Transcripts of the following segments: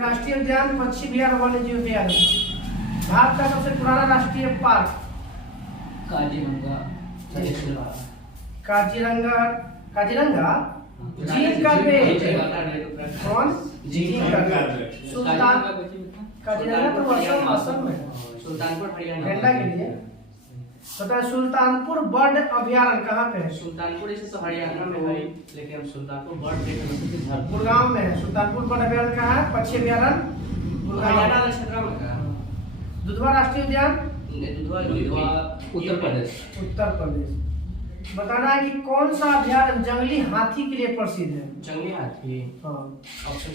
राष्ट्रीय उद्यान पश्चिम बिहार वन्यजीव अभयारण्य। भारत का सबसे पुराना राष्ट्रीय पार्क काजीरंगा काजीरंगा काजीरंगा जीव का पेट कौन जीव का पेट सुल्तान काजीरंगा तो असम में सुल्तानपुर हरियाणा गंडा के लिए पता है। सुल्तानपुर बर्ड अभयारण्य कहाँ पे है? सुल्तानपुर इसे तो हरियाणा में है, लेकिन हम सुल्तानपुर बर्ड देखना गुड़गांव में है। सुल्तानपुर बर्ड अभयारण्य कहाँ है? पश्चिम अभयारण्य हरियाणा क्षेत्र में है। दुधवा राष्ट्रीय उद्यान दुधवा उत्तर प्रदेश। उत्तर प्रदेश। बताना है कि कौन सा अभयारण्य जंगली हाथी के लिए प्रसिद्ध है? जंगली हाथी हाँ। ऑप्शन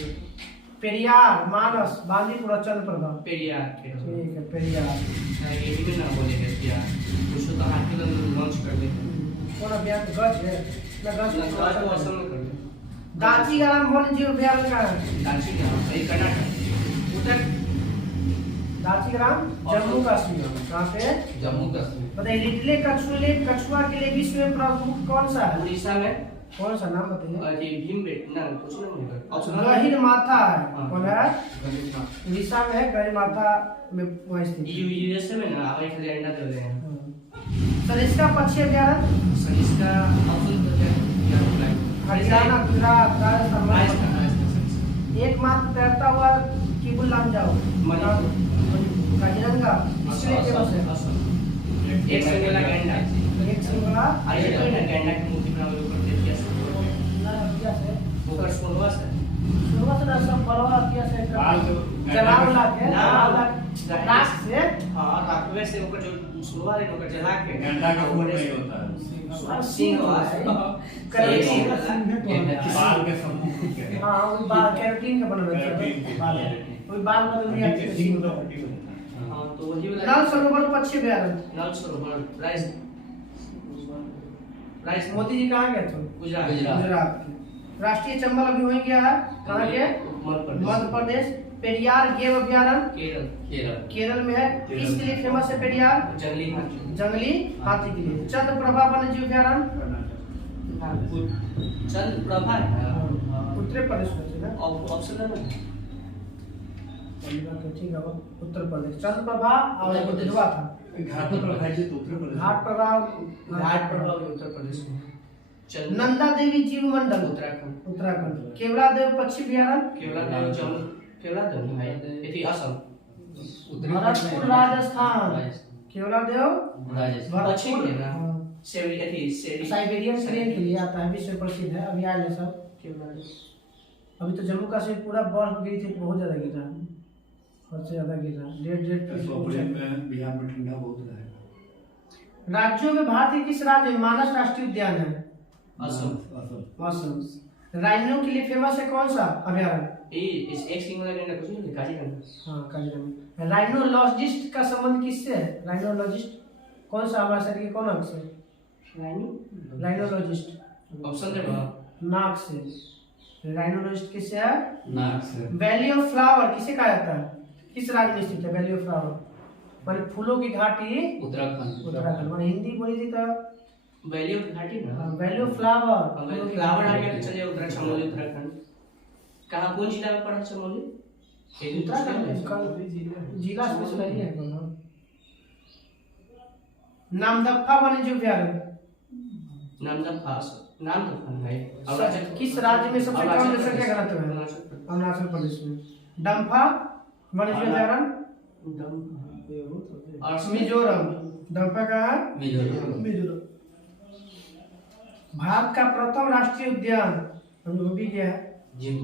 पेरियार, मानस, बांदीपुर और चंद्रप्रभा। पेरियार ठीक है, पेरियार। ये भी ना बोले क्या कुछ तो हाथी लॉन्च कर दे। कौन अभयारण्य? गज है ना? गज तो असम में कर दे। दाचीग्राम वन्यजीव अभयारण्य कहाँ है? दाचीग्राम ये कर्नाटक उत्तर दाचीग्राम जम्मू कश्मीर। कहाँ पे? जम्मू कश्मीर। बताइए लिटले कछुआ के लिए विश्व में प्रमुख कौन सा है? उड़ीसा में कौन सा नाम बताइए? ये भीमबेट ना कुछ नहीं ऑप्शन गहिर माथा है। हाँ। कौन है? उड़ीसा में है, गहिर माथा में वही स्थित है। यूएसए में ना हमारे खाली अंडा दे रहे हैं। सरिस्का पक्षी अभयारण्य सर इसका ऑप्शन तो क्या हरियाणा, गुजरात, राजस्थान। राजस्थान एकमात्र तैरता हुआ कीबुल लांजाओ काजीरंगा इसलिए फेमस है। एक सिंगला गैंडा एक सिंगला आइए तो ना गैंडा की मूर्ति बनावे ऊपर दे दिया से ऊपर सोलवा से शुरुआत में सब बलवा किया से जलाव ला के राख से हां राखवे से ऊपर जो सोलवा है ऊपर जला के गैंडा का ऊपर नहीं होता है सिंह बाल के सम्मुख के। हां वो बाल केराटिन का बना रहता है। बाल कोई बाल बदल दिया हां तो वही वाला लाल सरोवर पक्षी अभयारण्य। लाल सरोवर राइस मोदी जी कहाँ गए थे? गुजरात गुजरात के। राष्ट्रीय चंबल अभी वहीं गया है। कहाँ के? मध्य प्रदेश। पेरियार गेव अभयारण्य केरल केरल में है। किसके लिए फेमस है पेरियार? जंगली हाथी जंगली हाथी के लिए। चंद्रप्रभा वन्यजीव अभयारण्य चंद्रप्रभा है उत्तर प्रदेश में है ना? ऑप्शन है ठीक है, उत्तर प्रदेश। चंद्रप्रभा और एक दुधवा था। घाट प्रभा जी तो उत्तर प्रदेश। घाट प्रभा उत्तर प्रदेश में नंदा देवी जीव मंडल उत्तराखंड उत्तराखंड। केवला देव पक्षी अभयारण्य केवला देव है ये असम भरतपुर राजस्थान। केवला देव पक्षी भरतपुर है ना साइबेरियन क्रेन के लिए आता है, विश्व प्रसिद्ध है। अभी आए सब केवला देव। अभी तो जम्मू कश्मीर पूरा बर्फ गिरी थी, बहुत ज्यादा गिरा, सबसे ज्यादा गिरा। 1.5 में बिहार में ठंडा बहुत रहेगा। राज्यों में भारत के किस राज्य में मानस राष्ट्रीय उद्यान है? असम। राइनो के लिए फेमस है कौन सा अभयारण्य? एक सिंगल गैंडा कुछ नहीं काजीरंगा। हाँ, काजीरंगा। राइनोलॉजिस्ट का संबंध किससे है? राइनोलॉजिस्ट कौन सा हमारे शरीर के कौन अंग से? राइनोलॉजिस्ट ऑप्शन दे नाक से। राइनोलॉजिस्ट किससे है? नाक से। वैली ऑफ फ्लावर किसे कहा जाता है? किस राज्य में स्थित है वैली ऑफ फ्लावर? माने फूलों की घाटी उत्तराखंड। माने हिंदी बोली थी तो वैली ऑफ घाटी ना वैली ऑफ फ्लावर। फ्लावर आ गया चलिए उत्तराखंड कहाँ कौन जिला में पड़ा चमोली? जिला स्पेशल है। नामदफा वन्यजीव अभयारण्य नामदफा है किस राज्य में सबसे कम जनसंख्या घनत्व है? अरुणाचल प्रदेश में। डम्फा वन्यजीव अभयारण्य मिजोरम। डम्फा का है मिजोरम। भारत का प्रथम राष्ट्रीय उद्यान वो भी क्या है? Jim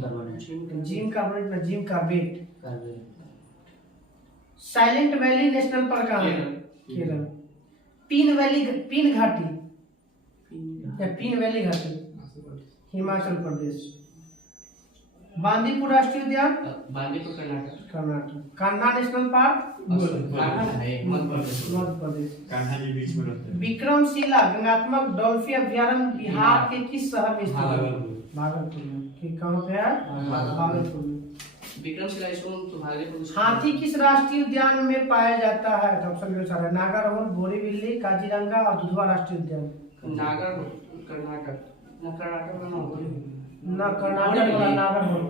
Corbett. Silent valley national park कहाँ है? केरल। पीन घाटी या पीन वैली घाटी हिमाचल प्रदेश। बांदीपुर राष्ट्रीय उद्यान बांदीपुर कर्नाटक। Kanha national park Madhya Pradesh. कान्हा जी बीच में रहते हैं। विक्रमशिला गंगात्मक डॉल्फिन अभयारण्य बिहार के किस शहर में स्थित है? भागलपुर में। कहाँ पे है? भागलपुर में। विक्रमशिला तो भागलपुर। हाथी किस राष्ट्रीय उद्यान में पाया जाता है? ऑप्शन के अनुसार है नागारहोल, बोरीवली, काजीरंगा और दुधवा राष्ट्रीय उद्यान। कर्नाटक ना कर्नाटक वाला नागारहोल।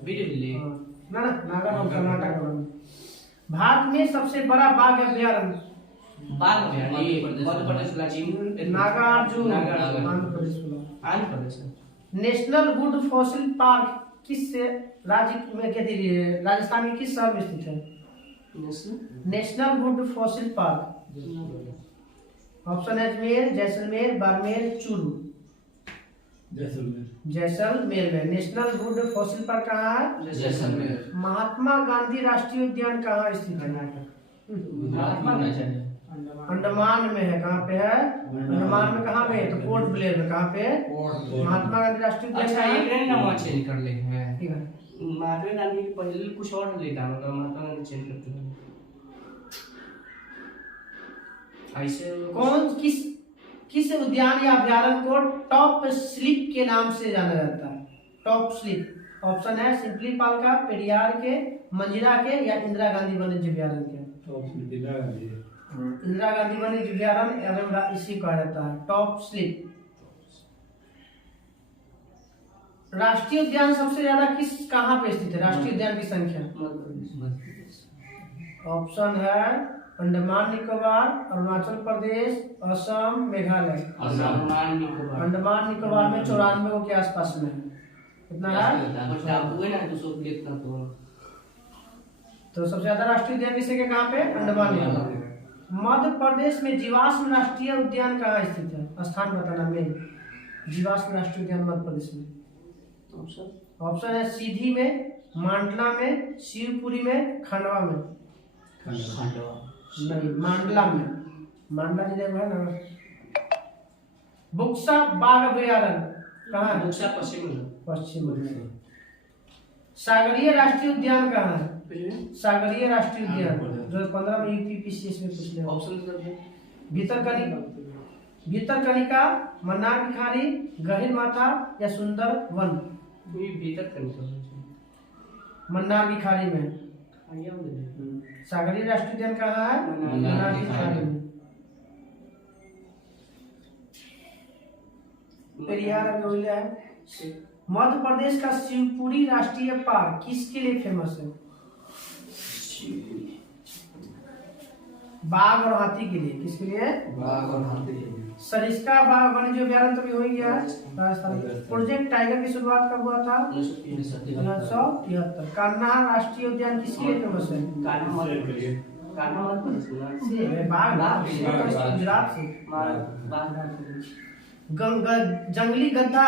बोरीवली ना ना नागा और कर्नाटक में। भारत में सबसे बड़ा बाघ अभयारण्य बाघ अभयारण्य ये मध्य प्रदेश राज्य नागार्जुन नागार्जुन आंध्र प्रदेश में। आंध्र प्रदेश है। नेशनल वुड फॉसिल पार्क किस राज्य में क्या थी, राजस्थान के किस शहर में स्थित है? National would fossil park. Option है अजमेर, जैसलमेर, बाड़मेर, चूरू। जैसलमेर में नेशनल वुड फॉसिल पार्क कहाँ है? जैसलमेर। महात्मा गांधी राष्ट्रीय उद्यान कहाँ स्थित है? अंडमान में है। कहाँ पे है? अंडमान में। कहाँ पे? तो पोर्ट ब्लेयर में। कहाँ पे? महात्मा गांधी राष्ट्रीय उद्यान। अच्छा ये ट्रेन नाम चेंज कर ले हैं। ठीक है। महात्मा गांधी पहले कुछ और लेता मतलब महात्मा गांधी चेंज करते हैं ऐसे। कौन किस उद्यान या अभयारण्य को टॉप स्लिप के नाम से जाना जाता है? Top slip. ऑप्शन है सिंपली पाल का, पेरियार के, मंजिरा के या इंदिरा गांधी वन्यजीव अभयारण्य के। इंदिरा गांधी वन्यजीव अभयारण्य एवं इसी कहा जाता है टॉप स्लिप। राष्ट्रीय उद्यान सबसे ज्यादा कहाँ पे स्थित है? राष्ट्रीय उद्यान की संख्या। ऑप्शन है अंडमान निकोबार, अरुणाचल प्रदेश, असम, मेघालय। अंडमान निकोबार में 94 के आसपास में है। कितना है? तो सबसे ज्यादा राष्ट्रीय उद्यान किसे के कहाँ पे? अंडमान निकोबार। मध्य प्रदेश में जीवाश्म राष्ट्रीय उद्यान कहाँ स्थित है? स्थान बताना मेन। जीवाश्म राष्ट्रीय उद्यान मध्य प्रदेश में। ऑप्शन है सीधी में, मांडला में, शिवपुरी में, खंडवा में। नहीं, मांडला में। मांडला जिले में है ना। बुक्सा बाघ अभयारण्य कहाँ है? बुक्सा पश्चिम में। सागरीय राष्ट्रीय उद्यान कहाँ है? सागरीय राष्ट्रीय उद्यान 2015 में यूपीपीसीएस में पूछ लिया। ऑप्शन भीतरकनिका, मन्नार की खाड़ी, गहिर माथा या सुंदर वन। भीतरकनिका। मन्नार की खाड़ी में। सागरीय राष्ट्रीय उद्यान कहाँ है? मन्नार की खाड़ी में। पेरियार अभी हो गया है। मध्य प्रदेश का शिवपुरी राष्ट्रीय पार्क किसके लिए फेमस है? बाघ और हाथी के लिए। किसके लिए? बाघ और हाथी के लिए। सरिस्का बाघ वन्यजीव अभयारण्य तो भी हो ही गया राजस्थान। प्रोजेक्ट टाइगर की शुरुआत कब हुआ था? 1973। कान्हा राष्ट्रीय उद्यान किसके लिए फेमस है? गुजरात से। जंगली गद्दा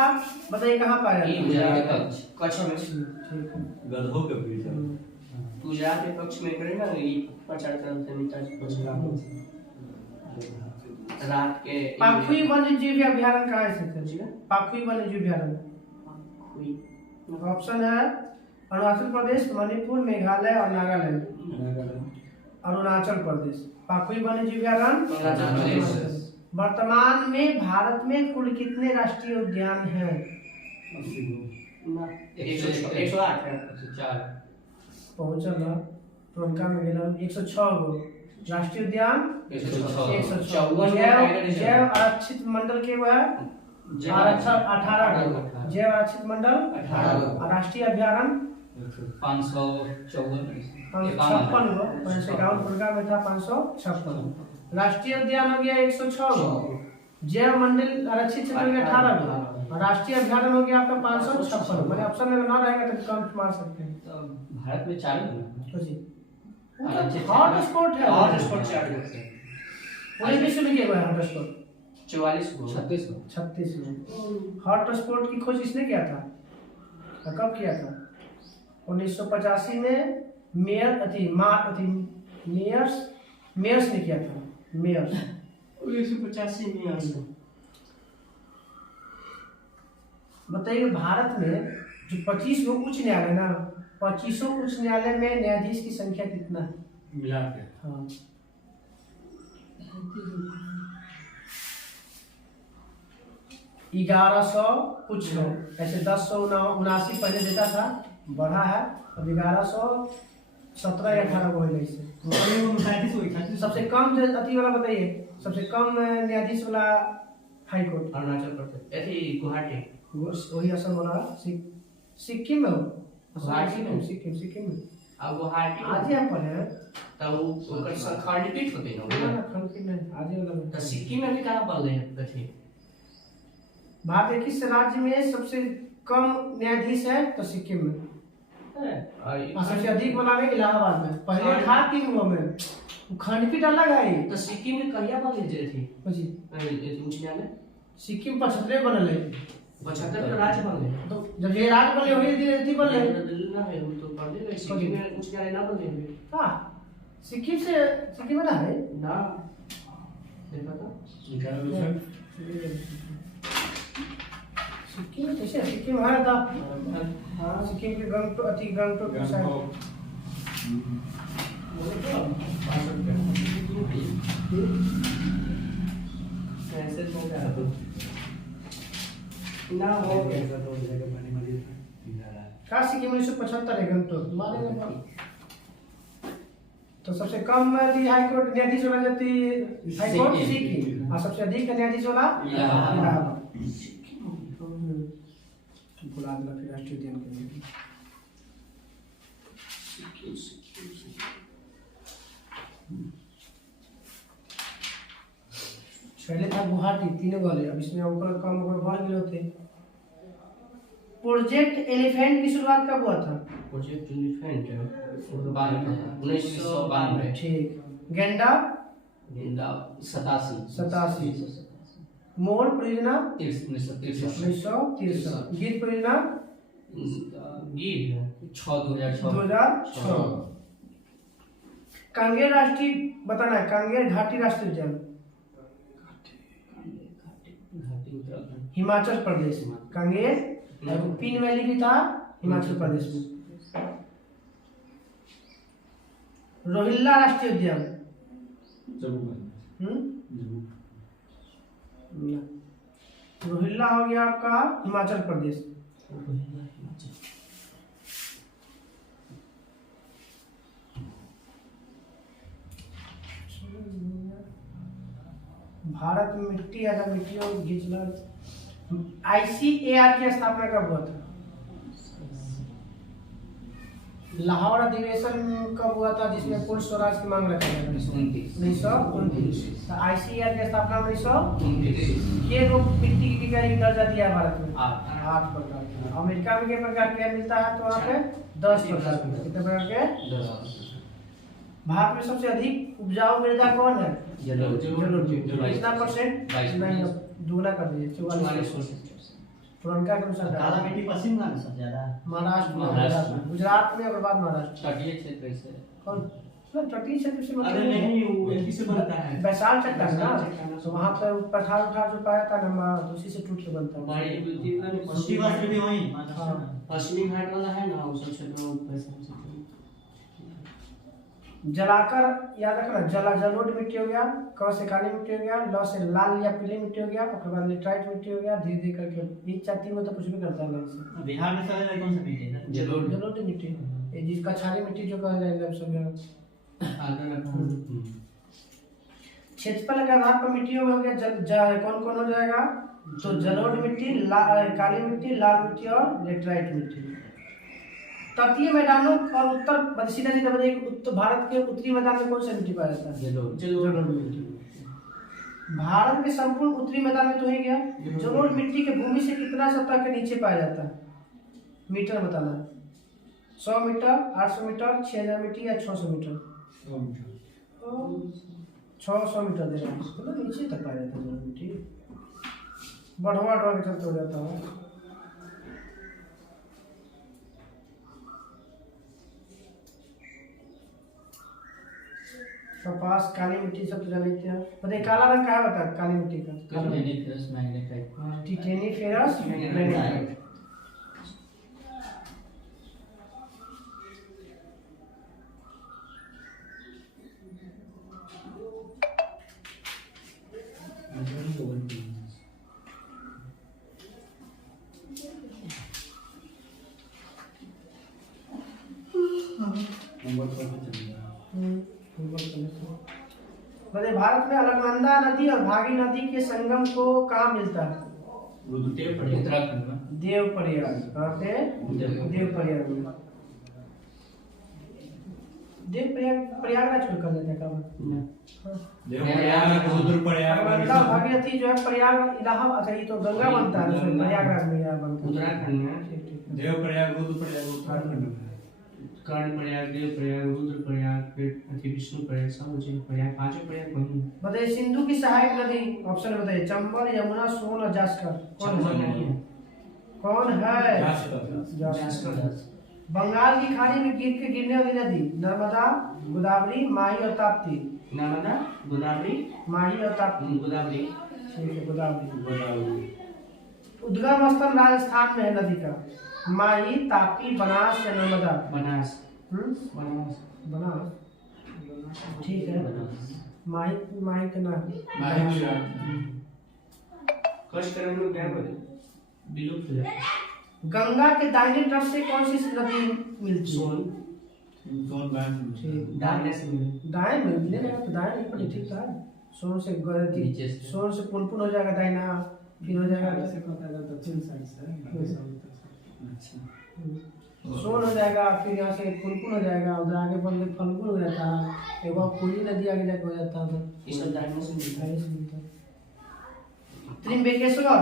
बताइए कहाँ पाया जाता है? कच्छ में। गधों के बीच गुजरात के पक्ष में करे ना ये प्रचार करते हैं रात के। पाखुई वन्यजीव अभयारण्य कहाँ स्थित है? पाखुई वन्यजीव अभयारण्य। ऑप्शन है अरुणाचल प्रदेश, मणिपुर, मेघालय और नागालैंड। अरुणाचल प्रदेश। पाखुई वन्यजीव अभयारण्य। वर्तमान में भारत में कुल कितने राष्ट्रीय उद्यान हैं? 108 है। 104 पहुंचल टोनका में गेल 106 गो राष्ट्रीय उद्यान। 106 जैव आरक्षित मंडल के वह 18 गो जैव आरक्षित मंडल 18 और राष्ट्रीय अभयारण्य 556 गो। 51 टोनका में था 556। राष्ट्रीय उद्यान हो गया 106 गो, जैव मंडल आरक्षित क्षेत्र हो गया 18 गो और राष्ट्रीय अभयारण्य हो गया आपका 556। मैंने ऑप्शन में ना रहेगा तो कम मार सकते हैं। तो भारत में 4 हॉट स्पॉट है। हॉट स्पॉट 4 है। पूरे विश्व में क्या हुआ है हॉट स्पॉट? 44 गो 36 में। हॉट स्पॉट की खोज किसने किया था? कब किया था? 1985 में मेयर्स ने किया था। मेयर्स 1985 में। बताइए भारत में जो 25 गो उच्च न्यायालय ना, 25 उच्च न्यायालय में न्यायाधीश की संख्या कितना है? मिला के। हाँ 1100 कुछ है। ऐसे 1079 पहले देता था, बढ़ा है अब 1117 या 18 को है। इससे सबसे कम अति वाला बताइए, सबसे कम न्यायाधीश वाला हाई कोर्ट अरुणाचल प्रदेश गुवाहाटी। वही असम वाला सिक्किम में हो। गुवाहाटी में सिक्किम में अब गुवाहाटी आज यहाँ पर है तब ओकर खंडपीठ होते ना ना खंडपीठ नहीं आज ही वाला तो सिक्किम में भी कहाँ बन रहे हैं कथी भारत के किस राज्य में सबसे कम न्यायाधीश है तो सिक्किम में और सबसे अधिक वाला में इलाहाबाद में पहले था 3 गो में वो खंडपीठ अलग है तो सिक्किम में कहिया बन रहे थे जी उच्च न्यायालय सिक्किम 75 बनल है 75 का राज्य बन गए तो जब ये राज्य बने वही धीरे धीरे बन रहे दिल्ली ना है हम तो पढ़ ले सिक्किम में उच्च न्यायालय ना बन रहे हाँ सिक्किम में ना है ना देखा था सिक्किम कैसे सिक्किम है था हाँ सिक्किम के गंगटोक के साइड कैसे तो क्या ना हो गया का सिक्किम 1975 है गंगटोक मानेंगे तो सबसे कम हाई कोर्ट न्यायाधीश वाला जाती हाई कोर्ट सिक्किम और सबसे अधिक न्यायाधीश वाला इलाहाबाद बुला दिला फिर राष्ट्रीय उद्यान के लिए पहले था गुवाहाटी 3 वाले अब इसमें ऊपर कम ऊपर बढ़ गए थे प्रोजेक्ट एलिफेंट की शुरुआत कब हुआ था प्रोजेक्ट एलिफेंट 1992 ठीक गेंडा 87 मोर परियोजना 1963 गिर परियोजना गिर 2006 कांगेर राष्ट्रीय बताना है कांगेर घाटी राष्ट्रीय उद्यान हिमाचल प्रदेश कांगेर पिन वैली भी था हिमाचल प्रदेश में रोहिल्ला राष्ट्रीय उद्यान रोहिल्ला हो गया आपका हिमाचल प्रदेश भारत में मिट्टी या मिट्टियों घिंचना ICAR की स्थापना कब हुआ था लाहौर अधिवेशन कब हुआ था जिसमें पूर्ण स्वराज की मांग रखा गया 1929 ICAR की स्थापना 1929 ये वो मिट्टी की कैटेगरी दर्जा दिया भारत में 8 प्रकार के अमेरिका में कितने प्रकार के मिलता है तो वहाँ पे 10 प्रकार के कितने प्रकार के भारत में सबसे अधिक उपजाऊ मृदा कौन है कितना परसेंट नहीं दुगना कर दीजिए 44% पुरनका के अनुसार काला मिट्टी पश्चिम का सबसे ज्यादा महाराष्ट्र में गुजरात में और बाद महाराष्ट्र तटीय क्षेत्र से कौन तटीय क्षेत्र से अरे नहीं वो एमपी से बनता है वैशाल चट्टान ना तो वहाँ पर पठार उठार जो पाया था ना तो उसी से टूट के बनता है बड़ी बुद्धि वाली उसकी बात भी वही पश्चिमी घाट वाला है ना उस क्षेत्र में पैसा जलाकर याद रखना जलोढ़ मिट्टी हो गया क से काली मिट्टी हो गया ल से लाल या पीली मिट्टी हो गया उसके बाद लेटराइट मिट्टी हो गया धीरे धीरे करके ये 4 में तो कुछ भी करता है लाल से बिहार में सबसे ज्यादा कौन सा मिट्टी है जलोढ़ मिट्टी ये जिसका क्षारीय मिट्टी जो कहा जाएगा सब क्षेत्रफल के आधार पर मिट्टियों में हो गया कौन कौन हो जाएगा तो जलोढ़ मिट्टी काली मिट्टी लाल मिट्टी और लेटराइट मिट्टी तटीय मैदानों और उत्तर सीधा सीधा बताइए उत्तर भारत के उत्तरी मैदान में कौन सा मिट्टी पाया जाता है जलोढ़ मिट्टी भारत के संपूर्ण उत्तरी मैदान में तो ही गया जलोढ़ मिट्टी के भूमि से कितना सतह के नीचे पाया जाता है मीटर बताना 100 मीटर 800 मीटर 6000 मीटर या 600 मीटर 600 मीटर दे रहा है नीचे तक पाया जाता है जलोढ़ मिट्टी बढ़वा के चलते हो जाता है कपास काली मिट्टी सब तो जानते हैं बताइए काला रंग क्या होता है काली मिट्टी का टिटेनिफेरस मैग्नेटाइट भारत में अलकनंदा नदी और भागी नदी के संगम को कहाँ मिलता है उत्तराखंड में देवप्रयाग कहाँ पे देवप्रयाग में देव प्रयागराज को कर देते हैं कब? देव प्रयाग रुद्रप्रयाग गंगा भागीरथी जो है प्रयाग इलाहाबाद, अच्छा ये तो गंगा बनता है, उसमें प्रयागराज में यहाँ बनता है। उत्तराखंड में ठीक ठीक है। देव प्रयाग रुद्रप्रयाग उत्तराखंड में है। कर्ण प्रयाग, देव प्रयाग, रुद्र प्रयाग, फिर अति विष्णु प्रयाग, सब हो जाए प्रयाग, पांचों प्रयाग वही है। बताइए सिंधु की सहायक नदी ऑप्शन में बताइए, चंबल, यमुना, सोन और जास्कर। चंबल नहीं है, कौन है? जास्कर। जास्कर। बंगाल की खाड़ी में गिरने वाली नदी, नर्मदा, गोदावरी, माही और ताप्ती। नर्मदा, गोदावरी, माही और ताप्ती। गोदावरी। ठीक है, गोदावरी। गोदावरी। उद्गम स्थल राजस्थान में है नदी का, माही, ताप्ती, बनास या नर्मदा? बनास। बनास। बनास, ठीक है। माही के नाम कष्ट करने में क्या बोले, विलुप्त हो जाए। गंगा के दाहिने तट से कौन सी नदी मिलती है? सोन, ठीक। दाहिने से मिले। दाएं में मिलेगा तो दाएं नहीं पड़े, ठीक था। सोन से नीचे से। सोन से पुनपुन हो जाएगा दाहिना, फिर हो जाएगा दक्षिण साइड से सोन हो जाएगा, फिर यहाँ से पुनपुन हो जाएगा, उधर आगे बढ़ के फल्गुन हो जाता है, एक बार पूरी नदी आगे जाके हो जाता है उधर। ये सब दाहिने से मिलता है। त्रिम्बकेश्वर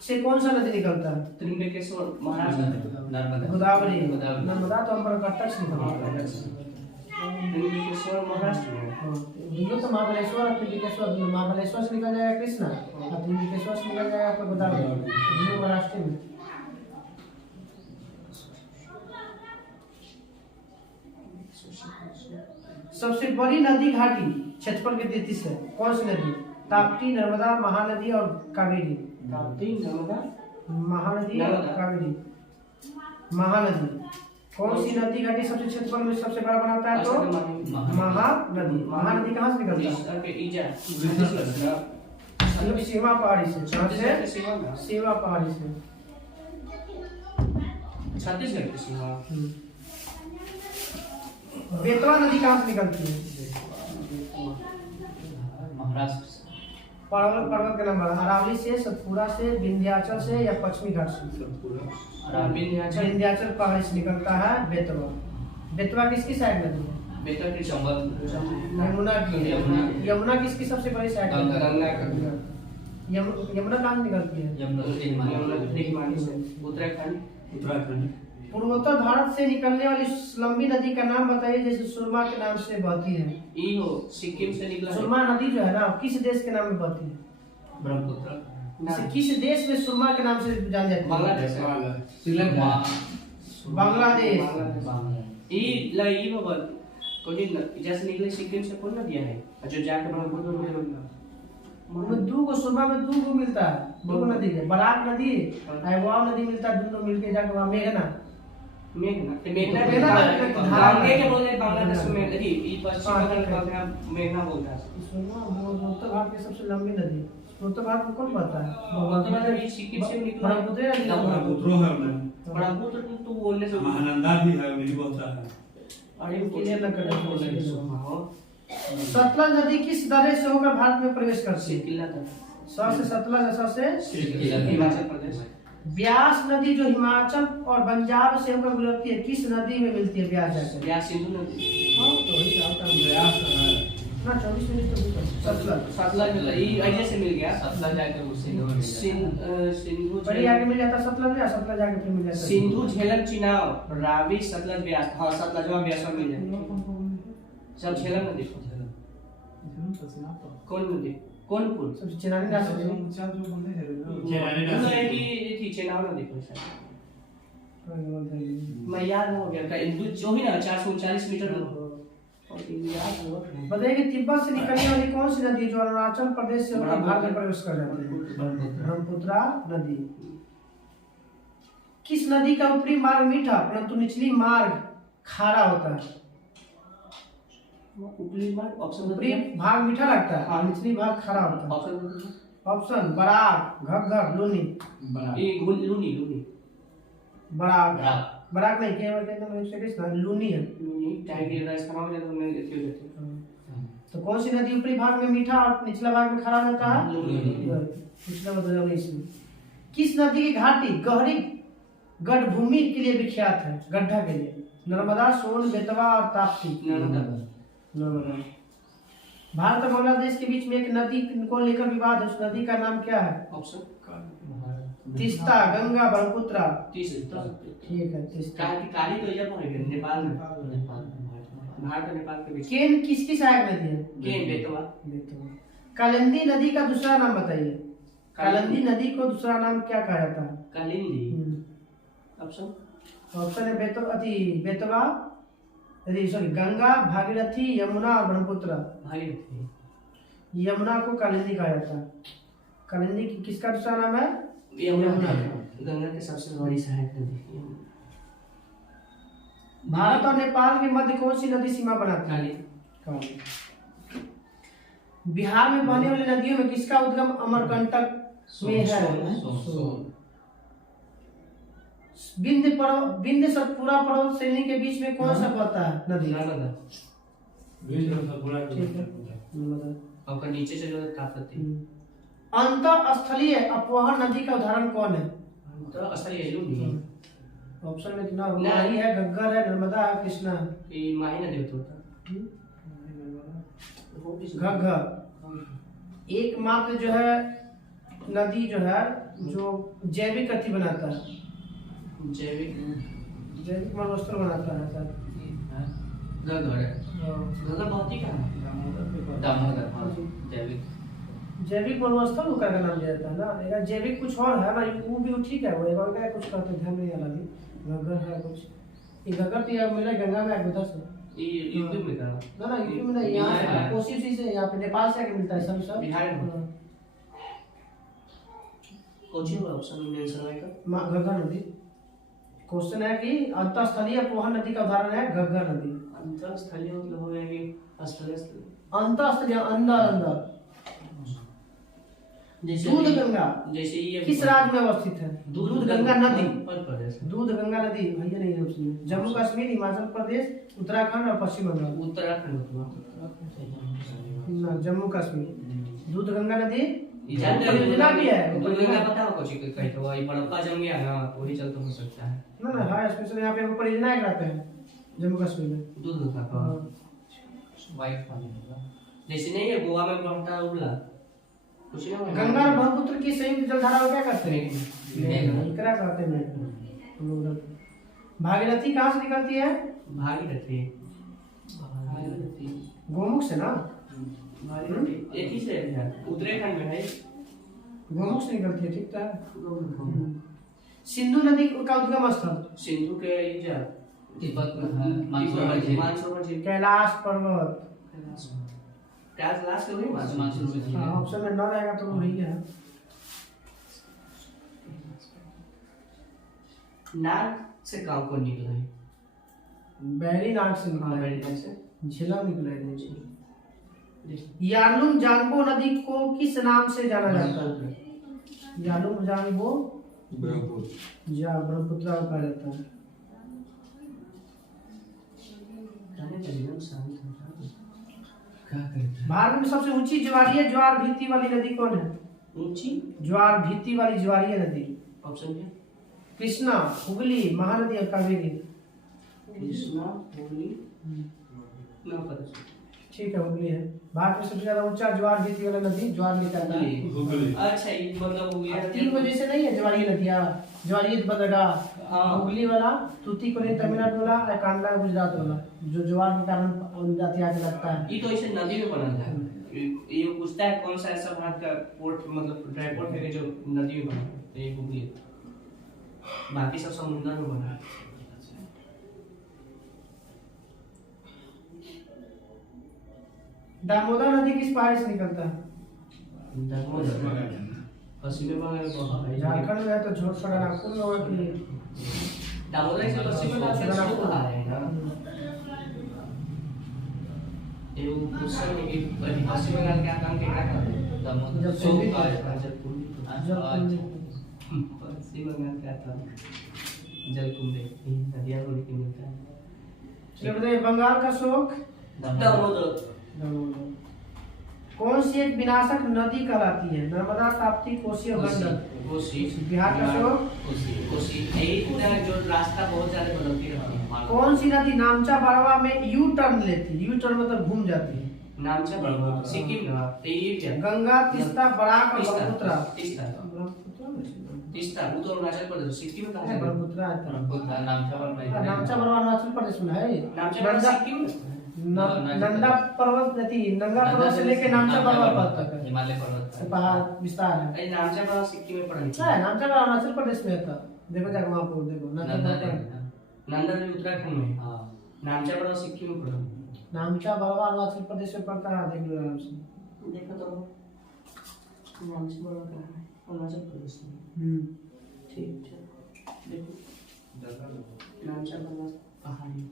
से कौन सा नदी निकलता है? त्रिम्बकेश्वर महाराष्ट्र, नर्मदा। गोदावरी। गोदावरी। नर्मदा तो हम पर कर्तक से निकलता है। त्रिम्बकेश्वर महाराष्ट्र में। हाँ, ये तो महाबलेश्वर और त्रिम्बकेश्वर, महाबलेश्वर से निकल जाएगा कृष्णा और त्रिम्बकेश्वर से निकल जाएगा आपका गोदावरी, दोनों महाराष्ट्र में। सबसे बड़ी नदी घाटी क्षेत्रफल के 33 है, कौन सी नदी? ताप्ती, नर्मदा, महानदी और कावेरी। ताप्ती, नर्मदा, महानदी और नर्मदा। कावेरी। महानदी कौन सी नदी घाटी सबसे क्षेत्रफल में सबसे बड़ा बनाता है? तो महानदी। महानदी कहाँ से निकलता है? सीमा पहाड़ी से। कहाँ से? सीमा पहाड़ी से। छत्तीसगढ़ की सीमा। बेतवा नदी कहाँ से निकलती है? महाराष्ट्र। पर्वत का नंबर, अरावली से, सतपुरा से, विंध्याचल से या पश्चिमी घाट से? विंध्याचल पहाड़ी से निकलता है बेतवा। बेतवा किसकी साइड नदी है? बेतवा की चंबल। यमुना की। यमुना किसकी सबसे बड़ी साइड है? गंगा यमुना कहाँ से निकलती है? यमुना से। उत्तराखंड। पूर्वोत्तर भारत से निकलने वाली लंबी नदी का नाम बताइए, जैसे सुरमा के नाम से बहती है। ई हो सिक्किम से निकला है। सुरमा नदी जो है ना, किस देश के नाम में बहती है? ब्रह्मपुत्र। किस देश में सुरमा के नाम से जान जाती है? बांग्लादेश। श्रीलंका। बांग्लादेश। ई लई बबल कोई जैसे निकले सिक्किम से कौन नदियां है जो जाके ब्रह्मपुत्र में उनमें दो गो सुरमा में दो गो मिलता है, दो गो नदी है, बराक नदी वाव नदी मिलता है, दोनों मिलके जाके वहाँ मेघना के बोले बांग्लादेश में नदी ई पश्चिम बंगाल का मेघना बोलता है। उत्तर भारत की सबसे लंबी नदी उत्तर भारत में कौन बहता है? ब्रह्मपुत्र सिक्किम से निकला है। ब्रह्मपुत्र है उन्हें। ब्रह्मपुत्र तो बोलने से महानंदा भी है, वही बोलता है। अरे क्लियर न करना बोलने सतलज नदी किस दर्रे से होकर भारत में प्रवेश करती है? किला था स से सतलज, स से हिमाचल प्रदेश। ब्यास नदी जो हिमाचल और पंजाब से होकर गुजरती है, किस नदी में मिलती है ब्यास जाकर? या सिंधु नदी। हाँ तो वही जाता है ब्यास ना 24 मिनट तो सतलज। सतलज में ई ऐसे से मिल गया। सतलज जाकर उससे सिंधु बड़ी आगे मिल जाता सतलज, या सतलज आगे फिर मिल जाता सिंधु झेलम चिनाव रावी सतलज ब्यास। हाँ सतलजवा ब्यास में मिल जाए सब झेलम नदी। कौन नदी कौन पुल सबसे चिनानी ना से पुल है कि थी चेनाव नदी को मैं याद हो गया का जो भी ना 439 मीटर बताइए कि तिब्बत से निकलने वाली कौन सी नदी जो अरुणाचल प्रदेश से होकर भारत में प्रवेश कर जाती है? ब्रह्मपुत्र नदी। किस नदी का ऊपरी मार्ग मीठा परंतु निचली मार्ग खारा होता है? ऊपरी मार्ग ऑप्शन ऊपरी भाग मीठा लगता है और निचली भाग खारा होता है। Option option Barak, Ghaggar, Luni. ये लूनी बराक बराक नहीं कहते हैं सेकंड ना लूनी है। टाइगर राइस खाना में तो मैं देती हूं। तो कौन सी नदी ऊपरी भाग में मीठा और निचला भाग में खारा होता है? पिछला मतलब इसमें किस नदी की घाटी गहरी गड्ढभूमि के लिए विख्यात है? गड्ढा के लिए नर्मदा, सोन, बेतवा और ताप्ती। नर्मदा। भारत और बांग्लादेश के बीच में एक नदी को लेकर विवाद है, उस नदी का नाम क्या है? ऑप्शन तीस्ता, गंगा, ब्रह्मपुत्र। 30 ठीक है, तीस्ता। काली तो ये पड़ेगा नेपाल में, भारत और नेपाल के बीच। केन किसकी सहायक नदी है? केन बेतवा। बेतवा। कालिंदी नदी का दूसरा नाम बताइए। कालिंदी नदी को दूसरा नाम क्या कहा जाता है? कालिंदी। ऑप्शन ऑप्शन है बेतवा, सॉरी, गंगा, भागीरथी, यमुना और ब्रह्मपुत्र। भागीरथी। यमुना को कालिंदी कहा जाता है। कालिंदी किसका दूसरा नाम है? यमुना। गंगा के सबसे बड़ी सहायक नदी। भारत और नेपाल के मध्य कौन सी नदी सीमा बनाती है? काली। बिहार में बहने वाली नदियों में किसका उद्गम अमरकंटक में है? विंध्य सतपुरा पर्वत श्रेणी के बीच में कौन सा पड़ता है नदी? नर्मदा। ठीक है, और नीचे से जो ताप्ती। अंतःस्थलीय अपवहन नदी का उदाहरण कौन है? तो असली है लूंगी। ऑप्शन में कितना? माही है, घग्गर है, नर्मदा है, कृष्णा है। ये माही नदी होता घग्गर एकमात्र जो है नदी जो है जो जैविक अति बनाता है, जैविक मरुस्थल बनाता है सर। घग्गर है। घग्गर बहुत ही कहाँ है? दामोदर। जैविक जैविक मरुस्थल वो का नाम दिया जाता है ना। एक जैविक कुछ और है ना, वो भी ठीक है, वो एक और क्या कुछ कहते हैं, ध्यान नहीं आ रहा अभी। घग्गर है कुछ, ये घग्गर तो यार मेरा गंगा में आके बता सर। ये यूपी में कहाँ? ना यूपी में नहीं, यहाँ से कोसी से, यहाँ पे नेपाल से आके मिलता है सब। बिहार में। कोची में ऑप्शन में आंसर आएगा घग्गर नदी। क्वेश्चन है कि अंतःस्थलीय अपवहन नदी का उदाहरण है घग्गर नदी। अंतःस्थलीय मतलब हो गया कि स्थलीय। अंतःस्थलीय अंदर अंदर। दूध गंगा जैसे ये किस राज्य में अवस्थित है? दूध गंगा नदी। मध्य प्रदेश। दूध गंगा नदी भैया नहीं है उसमें। जम्मू कश्मीर, हिमाचल प्रदेश, उत्तराखंड और पश्चिम बंगाल। उत्तराखंड ना, जम्मू कश्मीर। दूध गंगा नदी परियोजना भी है। परियोजना पता हो कुछ कहीं तो वही बड़प्पा जम गया ना, वही चलते हो सकता है। ना हाँ, स्पेशल यहाँ पे परियोजना एक रहते हैं जम्मू कश्मीर में। दूध का वाइट पानी जैसे नहीं है गोवा में बढ़ता उबला कुछ नहीं। गंगा और ब्रह्मपुत्र की संयुक्त जलधारा को क्या कहते हैं? इकरा कहते हैं। भागीरथी कहाँ से निकलती है? भागीरथी गोमुख से ना। एक ही से है, उत्तराखंड में है। गोमुख से निकलती है, ठीक था। सिंधु नदी का उद्गम स्थल? सिंधु के इजा तिब्बत में है, मानसरोवर झील। कैलाश पर्वत। कैलाश के वही मानसरोवर झील। हाँ, ऑप्शन में न रहेगा तो वही है। नाक से काम को निकला है। बहरी नाक से हाँ, निकला बड़ी है, नाक से झिला निकला है। यालुंग जांगबो नदी को किस नाम से जाना जाता है? यालुंग जांगबो ब्रह्मपुत्र कहा जाता है। भारत में सबसे ऊंची ज्वारीय ज्वार भीति वाली नदी कौन है? ऊंची ज्वार भीति वाली ज्वारीय नदी? ऑप्शन क्या? कृष्णा, हुगली, महानदी और कावेरी। कृष्णा, हुगली, ना पता। ठीक है, हुगली है। भारत में सबसे ज्यादा ऊंचा ज्वार भीति वाला नदी ज्वार निकलता है। अच्छा, ये मतलब हो गया। तीन वजह से नहीं है ज्वारीय नदियाँ। ज्वारीय बदरगाह, हाँ। हुगली वाला, तूतीकोरिन तमिलनाडु वाला और कांडला गुजरात वाला, जो ज्वार के कारण जाति आगे लगता है। ये तो ऐसे नदी में बना था। ये पूछता है कौन सा ऐसा भारत का पोर्ट मतलब ड्राई पोर्ट है जो नदी में बना है, तो ये हुगली है। बाकी सब समुद्र में बना है। दामोदर नदी किस पहाड़ी से निकलता है? पश्चिम बंगाल झारखंड में है तो झोटसड़ा नागपुर में होगा कि दामोदर से पश्चिम बंगाल से शुरू हो रहा है ना। ये वो क्वेश्चन है कि पश्चिम बंगाल क्या काम के क्या करते हैं? जब पश्चिम बंगाल क्या था? जलकुंड नदियाँ को लेके मिलता है। चलिए बताइए, बंगाल का शोक? दामोदर। कौन सी एक विनाशक नदी कहलाती है? नर्मदा, ताप्ती, कोसी और गंडक। कोसी। बिहार का शोर। कोसी यही पूरा जो रास्ता बहुत ज्यादा बदलती रहती है। कौन सी नदी नामचा बड़वा में यू टर्न लेती है? यू टर्न मतलब घूम जाती है। नामचा बड़वा सिक्किम ना, तो ये क्या? गंगा, तीस्ता, बराक और ब्रह्मपुत्र। तीस्ता तीस्ता वो तो अरुणाचल प्रदेश, सिक्किम कहाँ है? ब्रह्मपुत्र है। ब्रह्मपुत्र नामचा बड़वा नामचा बड़वा अरुणाचल प्रदेश में है। नामचा बड़वा सिक्किम नंदा पर्वत नंगा पर्वत से लेके नामचा बड़वा पर्वत तक है। हिमालय पर्वत से पहाड़ विस्तार है। अरे नामचा बड़वा सिक्किम में पड़ा है नामचा बड़वा अरुणाचल प्रदेश में है। देखो जाके वहां पर देखो नंदा देवी उत्तराखंड में। हां नामचा बड़वा सिक्किम में पड़ा। नामचा बड़वा अरुणाचल प्रदेश में पड़ता है। देख लो आराम से। देखो तो नामचा बड़वा कहाँ है? अरुणाचल प्रदेश में। ठीक है देखो नामचा बड़वा पहाड़ी।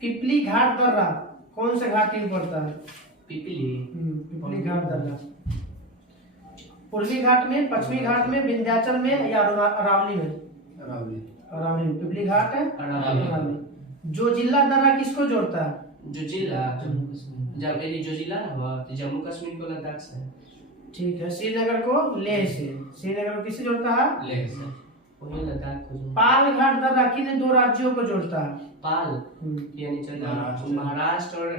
पिपली घाट दर्रा कौन से घाटी में पड़ता है? पिपली घाट दर्रा पूर्वी घाट में, पश्चिमी घाट में, विंध्याचल में या अरावली में? अरावली में पिपली घाट है। अरावली। जो जिला दर्रा किसको जोड़ता है? जो जिला जब ये जो जिला ना हुआ तो जम्मू कश्मीर को लद्दाख से। ठीक है। श्रीनगर को लेह से। श्रीनगर को किससे जोड़ता है? लेह से। वही लद्दाख को जो पाल घाट दर्रा किन दो राज्यों को जोड़ता है? पाल यानी चल महाराष्ट्र और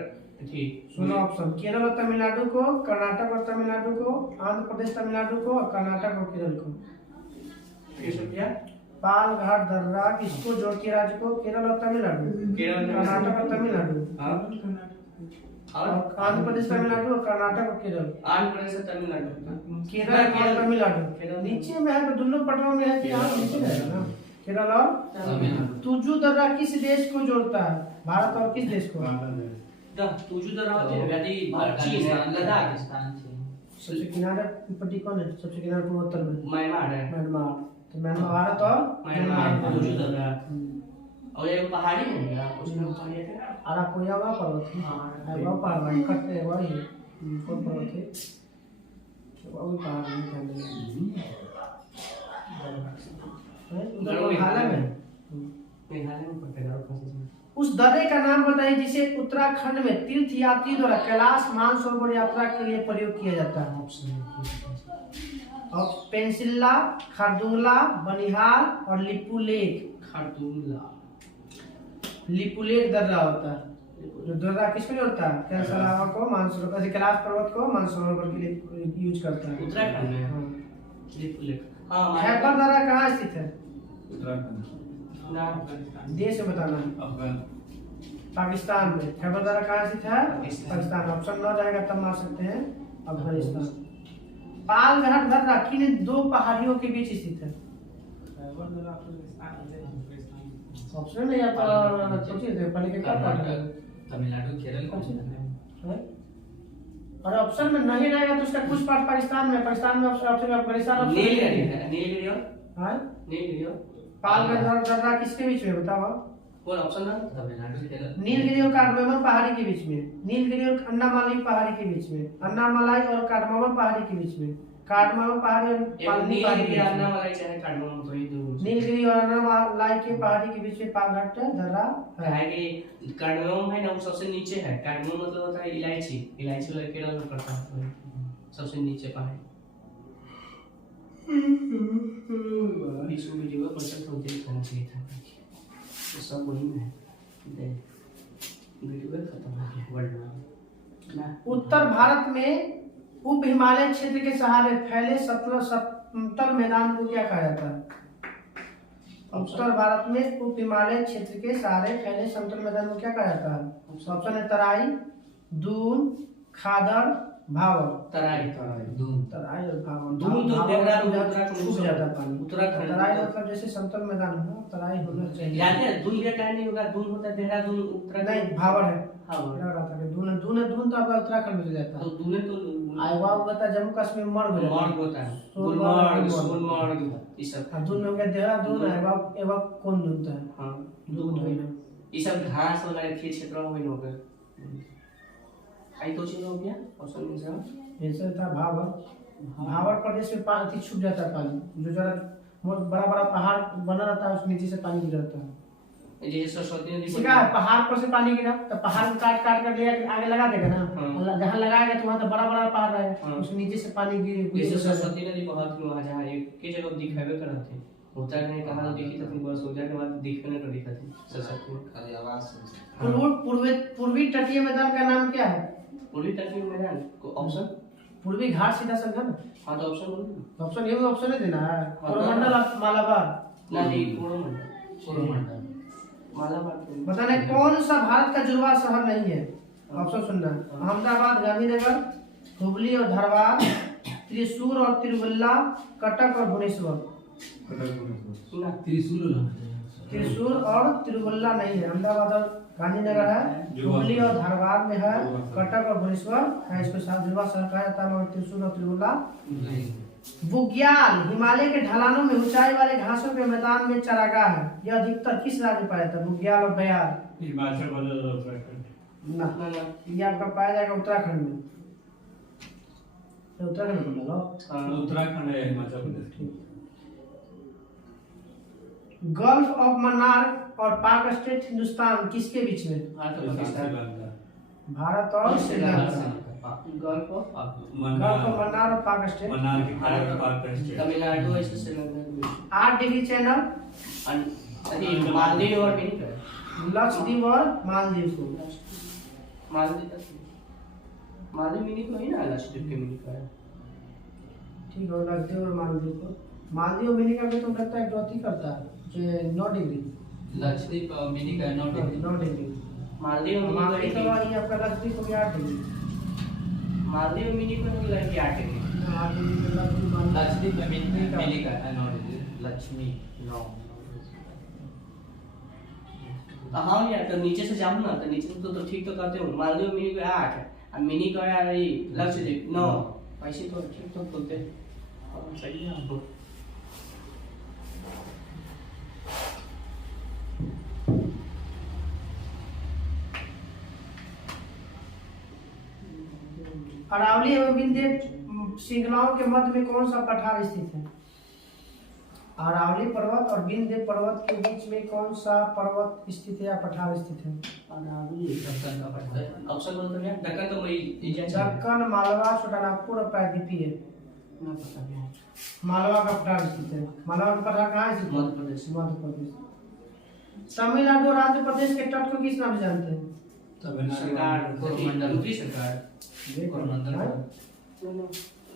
ठीक। सुनो ऑप्शन। केरल और तमिलनाडु को, कर्नाटक और तमिलनाडु को, आंध्र प्रदेश तमिलनाडु को और कर्नाटक और केरल को। पाल घाट दर्रा किसको जोड़ती है राज्य को? केरल और तमिलनाडु, कर्नाटक और तमिलनाडु, और आंध्र प्रदेश तमिलनाडु और कर्नाटक और केरल। आंध्र प्रदेश और तमिलनाडु। केरल और तमिलनाडु नीचे में है तो दोनों पटरों में है कि यहाँ नीचे रहेगा ना? केरल और तमिलनाडु। तुजू दर्रा किस देश को जोड़ता है? भारत और किस देश को? तुजू दर्रा होती है यानी चीन है, लद्दाख पाकिस्तान सबसे किनारे पट्टी कौन है? सबसे किनारे पूर्वोत्तर में म्यांमार है। म्यांमार। तो म्यांमार भारत और म्यांमार तुजू दर्रा और ये पहाड़ी है ना उसमें पहाड़ी है। अराकोयामा पर्वत है। वो पहाड़ है कटते वही कौन पर्वत है? वो पहाड़ नहीं मेघालय में। मेघालय में पड़ता है। उस दर्रे का नाम बताइए जिसे उत्तराखंड में तीर्थ यात्री द्वारा कैलाश मानसरोवर यात्रा के लिए प्रयोग किया जाता है। और पेंसिल्ला, खारदुंगला, बनिहाल और लिपुलेख। खारदुंगला लिपुलेख दर्रा होता है। जो दर्रा किसको जोड़ता है? कैलाश को मानसरोवर, कैलाश पर्वत को मानसरोवर के लिए यूज करता है। उत्तराखंड में लिपुलेख। हाँ खैबर दर्रा कहाँ स्थित है? उत्तराखंड। देश में बताना है। पाकिस्तान में। खैबर दर्रा कहाँ स्थित है? पाकिस्तान। ऑप्शन 9 जाएगा तब मार सकते हैं अफगानिस्तान। पाल घाट दर्रा किन दो पहाड़ियों के बीच स्थित है? ऑप्शन नहीं आता सोचिए थे पहले के क्या पढ़ा? तमिलनाडु केरल और ऑप्शन में नहीं रहेगा तो उसका कुछ पार्ट पाकिस्तान में ऑप्शन अफगानिस्तान नीलगिरी हां नीलगिरी पाल घाट दर्रा किसके बीच में बताओ? कौन ऑप्शन था? तमिलनाडु केरल। नीलगिरी और काठमांडू पहाड़ी के बीच में। नीलगिरी और अन्नामालाई पहाड़ी के बीच में। अन्नामालाई और काठमांडू पहाड़ी के बीच में। काठमांडू पहाड़ी और पालनी पहाड़ी के बीच में। अन्नामालाई चाहे काठमांडू तो ही दो। नीलगिरी और अन्नामालाई के पहाड़ी के बीच में पाल घाट दर्रा है कि काठमांडू है ना वो सबसे नीचे है। काठमांडू मतलब होता है इलायची। इलायची वाला केरल में पड़ता है सबसे नीचे पहाड़ी। इसमें वीडियो पर चल तो देख करना चाहिए था। तो सब वही में है। वीडियो खत्म हो गया वर्ल्ड में। उत्तर भारत में उप हिमालय क्षेत्र के सहारे फैले समतल मैदान को क्या कहा जाता है? उत्तर भारत में उप हिमालय क्षेत्र के सहारे फैले समतल मैदान को क्या कहा जाता है? ऑप्शन है तराई, दून, खादर, भावर। तराई तराई और भावर। दून तो देवदार उत्तराखंड सूख जाता है पानी। उत्तराखंड तराई मतलब जैसे समतल मैदान हो तराई होना चाहिए। याद है दून का टाइम नहीं होगा। दून होता है देहरादून उत्तराखंड। नहीं भावर है। भावर लग रहा था कि दून तो आपका उत्तराखंड में जाता है। तो दून तो आईवा होता है जम्मू कश्मीर में मर्ग होता है। गुलमर्ग सोनमर्ग ये सब। दून में हो गया देहरादून। आईवा एवा कौन दून था? हां दून है ना। ये सब घास वाला खेत क्षेत्र में हो गया। आई तो चीज हो गया ऑप्शन में से ऐसे था भावर। भावर प्रदेश में पानी छूट जाता है पानी। जो जरा बड़ा बड़ा पहाड़ बना रहता है उसके नीचे से पानी गुजरता है। जैसे सरस्वती नदी सीखा है, पहाड़ पर से पानी गिरा तो पहाड़ को काट काट कर ले आगे लगा देगा ना, हाँ। जहाँ लगाएगा तो वहाँ तो बड़ा बड़ा पहाड़ हाँ। है, उस नीचे से पानी गिर जैसे सरस्वती नदी बहुत वहाँ जहाँ एक के जगह दिखावे करत थे उत्तराखंड में कहा तो देखी तो तुम बस हो जाए के बाद दिखने तो दिखा थी सरस्वती खाली आवाज सुन पूर्वी तटीय मैदान का नाम क्या है? पूर्वी तटीय मैदान को ऑप्शन पूर्वी घाट सीधा समझा ना, हाँ तो ऑप्शन बोलो ऑप्शन ये ऑप्शन नहीं देना है, हाँ। कोरोमंडल ऑफ मालाबार। नहीं कोरोमंडल मालाबार बताना कौन सा भारत का जुड़वा शहर नहीं है? ऑप्शन सुनना, अहमदाबाद, गांधीनगर, हुबली और धारवाड़, त्रिशूर और तिरुवल्ला, कटक और भुवनेश्वर। सुना त्रिशूर और तिरुवल्ला नहीं है, अहमदाबाद और गांधीनगर है, हुबली और धारवाड़ में है, कटक और भुवनेश्वर है, इसको साथ जुड़वा शहर कहा जाता है, मगर त्रिशूर और तिरुवल्ला। बुग्याल हिमालय के ढलानों में ऊंचाई वाले घासों के मैदान में चरागाह है, यह अधिकतर किस राज्य में पाया जाता है? बुग्याल और बयार हिमाचल प्रदेश और उत्तराखंड। ना, ये आपका पाया जाएगा उत्तराखंड में, तो उत्तराखंड में बोलो। उत्तराखंड है हिमाचल प्रदेश। गल्फ ऑफ मन्नार और पाक स्टेट हिंदुस्तान किसके बीच में? भारत और पाकिस्तान भारत और Sri Lanka. Gulf of gulf of Mannar और पाक स्टेट। मन्नार के किनारे पाक स्टेट। तमिलनाडु ऐसे श्रीलंका के बीच 8 डिग्री चैनल, अरे मालदीव और कहीं का लक्षद्वीप और मालदीव को। मालदीव मिनी को ही ना लक्षद्वीप के मिनी का है ठीक है, लक्षद्वीप और मालदीव को। मालदीव मिनी का भी तो लगता है गति करता है जो 9 डिग्री। लक्षद्वीप मिनी का 9 degree. 9 degree Maldives mini Maldives को तो ये आपका लक्षद्वीप को भी 8 डिग्री। मालदीव मिनी को नहीं लगी 8 डिग्री 8 डिग्री लक्षद्वीप मालदीव। लक्षद्वीप में मिनी का 9 डिग्री। लक्ष्मी 9। हाँ यार तो नीचे से जाऊँ ना तो नीचे से तो ठीक तो करते हो। मालदीव मिनी को 8 है और मिनी का यार ये लक्षद्वीप 9, ऐसे तो ठीक तो बोलते हैं। सही है आपको। अरावली एवं विंध्य श्रृंखलाओं के मध्य में कौन सा पठार स्थित है? अरावली पर्वत और विंध्य पर्वत के बीच में कौन सा पर्वत स्थित है या पठार स्थित है? अरावली दक्कन का पड़ता है। ऑप्शन बोलते हैं दक्कन तो वही दक्कन, मालवा, छोटानागपुर और प्रायद्वीपीय। ना पता नहीं। मालवा का पठार स्थित है। मालवा का पठार कहाँ स्थित है? मध्य प्रदेश। मध्य प्रदेश। तमिलनाडु और आंध्र प्रदेश के तट को किस नाम से जानते हैं? सरकार कोरोमंडल। दूसरी सरकार कोरोमंडल।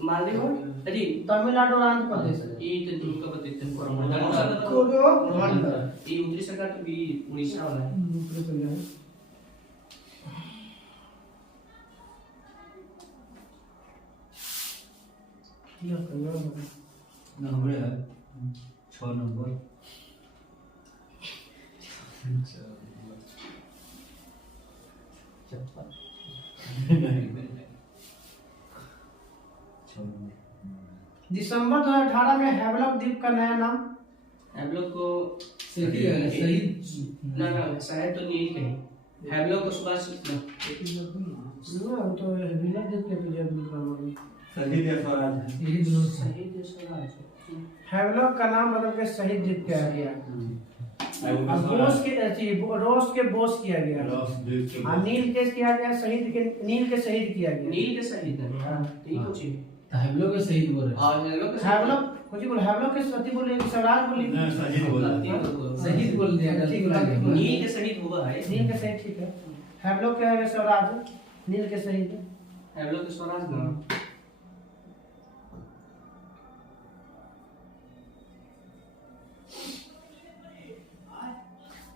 मालदीव अरे तमिलनाडु और आंध्र प्रदेश। ये तो तुमको बताते हैं कोरोमंडल। कोरोमंडल। ये उत्तरी सरकार तो भी उड़ीसा वाला है। ऊपर चल जाए। यह कलर नंबर है 6 नंबर। दिसंबर 2018 में हैवलॉक द्वीप का नया नाम? हैवलॉक को सही है, सही। ना शायद तो नील कहीं हैवलॉक को सुभाष ना वो तो हैवलॉक द्वीप के पीछे द्वीप का नाम है। शहीद या स्वराज है। यही दोनों शहीद स्वराज हैवलॉक का नाम बदल के शहीद द्वीप किया गया। बोस के बोस किया गया। हाँ, नील के किया गया, शहीद के नील के शहीद किया गया। नील के शहीद है। हाँ। ठीक हो छी हम लोग के शहीद बोल रहे और हैवलॉक के हैवलॉक कुछ बोल, हैवलॉक के सती बोले कि स्वराज बोली। ना शहीद बोला। शहीद बोल दिया, गलती बोला गया। नील के शहीद हुआ है। नील के शहीद ठीक है। हैवलॉक क्या है? स्वराज। नील के शहीद हैवलॉक के स्वराज ना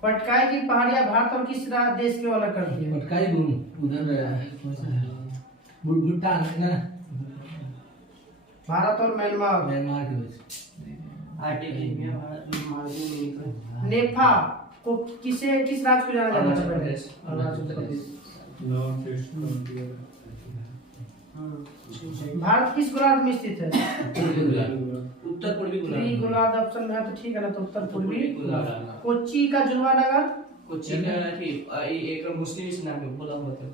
पटकाई की पहाड़ियां भारत और किस देश के अलग करती है? पटकाई उधर भूटान है ना, भारत और म्यांमार। म्यांमार की वजह आर्टिफिशियल मालदीव में निकल नेफा को किस राज्य को जाना जाता अरुणाचल है? Pradesh. Arunachal Pradesh. North east frontier. Bharat किस गोलार्ध में स्थित है? उत्तर पूर्वी पूर्वी गोलार्ध गोलार्ध ऑप्शन में है तो ठीक है ना, तो उत्तर पूर्वी। गोलार्ध कोच्चि का जुड़वा नगर? कोच्चि का एक मुस्लिम से नाम है बोला हुआ था।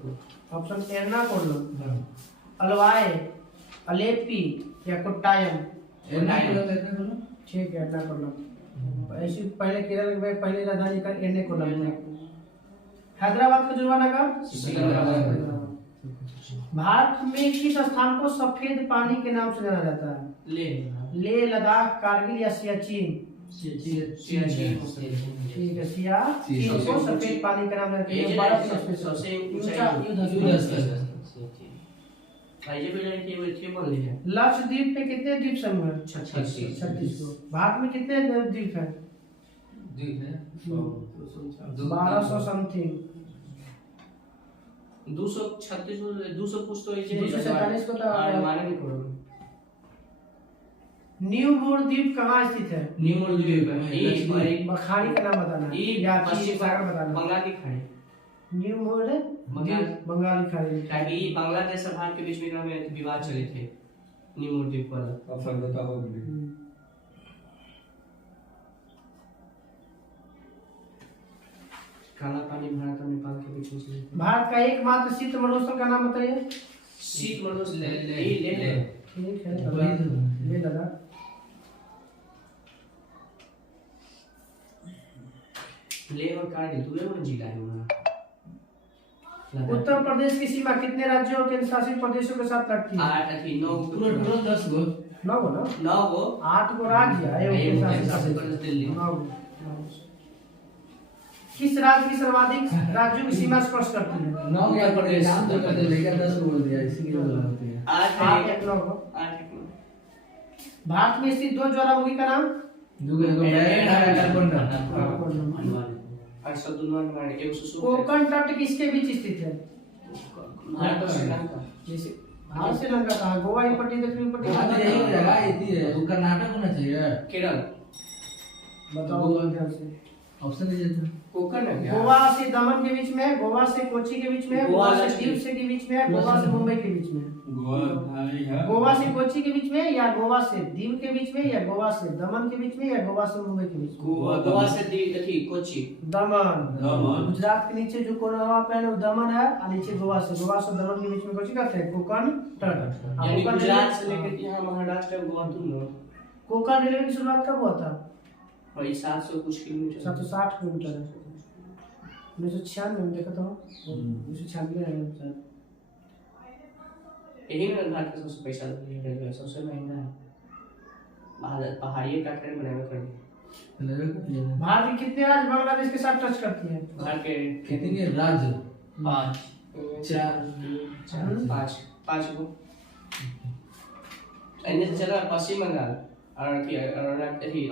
ऑप्शन एर्नाकुलम, अलवाय, अलेप्पी या कोट्टायम? ठीक है, एर्नाकुलम। ऐसे पहले केरल में पहले राजधानी का एर्नाकुलम था। हैदराबाद का जुर्माना का भारत में किस स्थान को सफेद पानी के नाम से जाना जाता है? लेह, लद्दाख, कारगिल या सियाचिन? ठीक है, सियाचिन को सफेद पानी का नाम जाना जाता है। सबसे लक्षद्वीप पे कितने द्वीप समूह हैं? 36 को। भारत में कितने द्वीप हैं? 1200 समथिंग। 236 200 कुछ तो 247 को तो माने नहीं करोगे। न्यू मूर द्वीप कहाँ स्थित है? न्यू मूर द्वीप है खाड़ी का नाम बताना है या पश्चिम सागर बताना। बंगाल की खाड़ी। न्यू मूर बंगाल की खाड़ी। ताकि बांग्लादेश और भारत के बीच में विवाद चले थे न्यू मूर द्वीप पर। अब समझौता हो गया। काला पानी भारत और नेपाल के बीच में। भारत का एकमात्र शीत मरुस्थल का नाम बताइए। शीत मरुस्थल ले ठीक है, ले लगा। लेह और कारगिल दोनों जिला है वहाँ। उत्तर प्रदेश की सीमा कितने राज्यों और केंद्र शासित प्रदेशों के साथ लगती है? 10 गो। 9 गो ना? 9 गो। 8 गो राज्य है और केंद्र शासित प्रदेश दिल्ली। 9 गो। किस राज्य की सर्वाधिक राज्यों की सीमा स्पर्श करती है? 9 क्या पड़े? नाम तो कर दिया, 10 बोल दिया, इसीलिए बोला होती है। 8 एक 9 गो। 8 भारत में स्थित 2 ज्वालामुखी का नाम? कोकण तट किसके बीच स्थित है? भारत और श्रीलंका। जैसे भारत श्रीलंका कहाँ? गोवा की पट्टी, दक्षिणी पट्टी। यही हो जाएगा, इतनी है। वो कर्नाटक होना चाहिए। केरल। बताओ ध्यान से। ऑप्शन दीजिए तो। कोकण है क्या? गोवा से दमन के बीच में, गोवा से कोची के बीच में, गोवा से दीव से के बीच में, गोवा से मुंबई के बीच में। गोवा से कोची के बीच में या गोवा से दीव के बीच में या गोवा से दमन के बीच में या गोवा से मुंबई के बीच में? गोवा से दीव कोची। दमन। गुजरात के नीचे जो कोरवा पे है वो दमन है और नीचे गोवा से दमन के बीच में कोची कहते हैं कोकण तट। यानी गुजरात से लेकर यहाँ महाराष्ट्र गोवा दोनों। कोकण रेलवे की शुरुआत कब हुआ था? वही 700 कुछ किलोमीटर। 760 किलोमीटर है। 1996 में देखा था। 1996 में यही में भारत का सबसे पैसा रेलवे सबसे महंगा है। पहाड़ी का ट्रेन बनाया कर। भारत के कितने राज्य बांग्लादेश के साथ टच करती है? भारत के कितने राज्य? 5 4 5 गो। अन्य से चला पश्चिम बंगाल और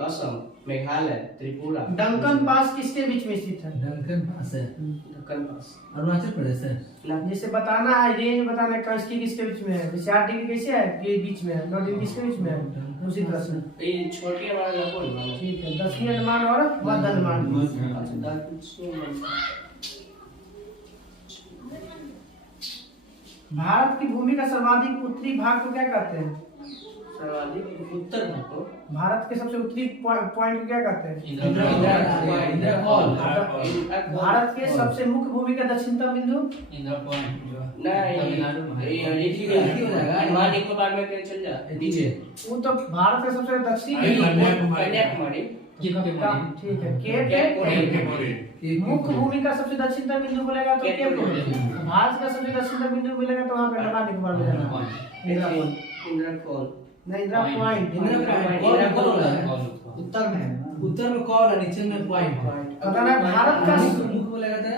असम, मेघालय, त्रिपुरा। डंकन पास किसके बीच में स्थित है? डंकन पास है। डंकन पास अरुणाचल प्रदेश है। जैसे बताना है, रेंज बताना है किसके किसके बीच में है। जैसे 8 डिग्री कैसे है? ये बीच में है। 9 डिग्री किसके बीच में है? उसी तरह से। ये छोटी हमारा कौन माना? ठीक है, दक्षिण अंडमान और मध्य अंडमान। भारत की भूमि का सर्वाधिक उत्तरी भाग को क्या कहते हैं? सर्वाधिक उत्तर भाग को भारत के सबसे उत्तरी पॉइंट को क्या कहते हैं? भारत के सबसे मुख्य भूमि का दक्षिणतम बिंदु? अंडमान निकोबार में चल जा नीचे। वो तो भारत का सबसे दक्षिणी कन्याकुमारी। ठीक है, केप मुख्य भूमि का सबसे दक्षिणतम बिंदु बोलेगा तो केप। भारत का सबसे दक्षिणतम बिंदु बोलेगा तो वहाँ पे अंडमान निकोबार में जाना। इंदिरा कॉल नहीं, इंदिरा पॉइंट। उत्तर में है। उत्तर में कॉल है, नीचे में पॉइंट। बताना है भारत का मुख्य बोला जाता है